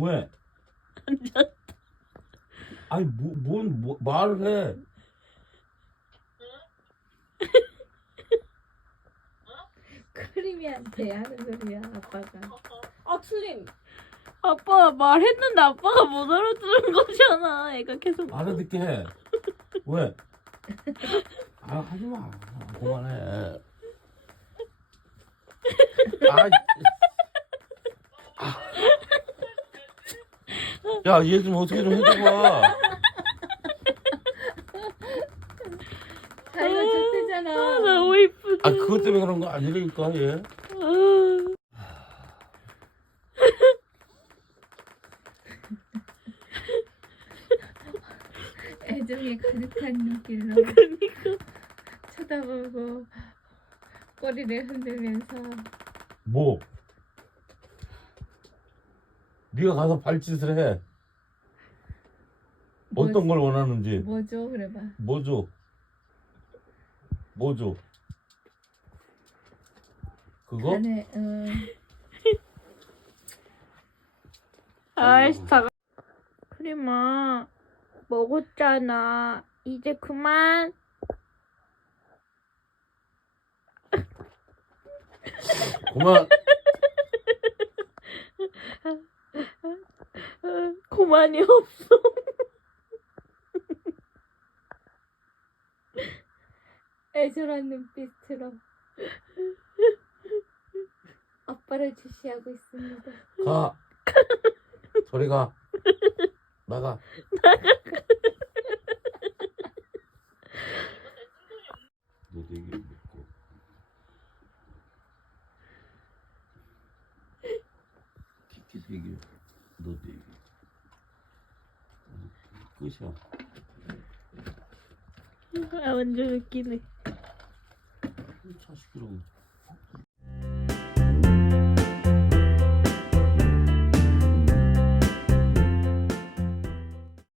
왜? 앉았. 아니 뭐, 뭔 뭐, 말을 해? 크림이한테 하는 소리야 아빠가 아 틀림. 아빠가 말했는데 아빠가 못 알아들은 거잖아. 애가 계속. 알아듣게 해. 왜? 아 하지 마. 그만해. 아, 아. 야, 얘 좀 어떻게 좀 해줘봐. 자기가 아, 좋대잖아 너무 이쁘다. 아, 그것 때문에 그런 거 아니라니까, 얘. 애정에 가득한 눈길로 그니까. 쳐다보고 꼬리를 흔들면서 뭐? 네가 가서 발짓을 해. 어떤 걸 원하는지. 뭐죠 그래봐 뭐 줘? 뭐 줘? 그거? 안에 어, 아이씨, 다. 크림아, 먹었잖아. 이제 그만. 그만. 어, 그만이 없어. 애절한 눈빛으로 아빠를 주시하고 있습니다 가. 저리 가. 나가. 너 되게 먹고. 티키 되게. 너 되게. 끝이야. 아 완전 웃기네. 자식들하고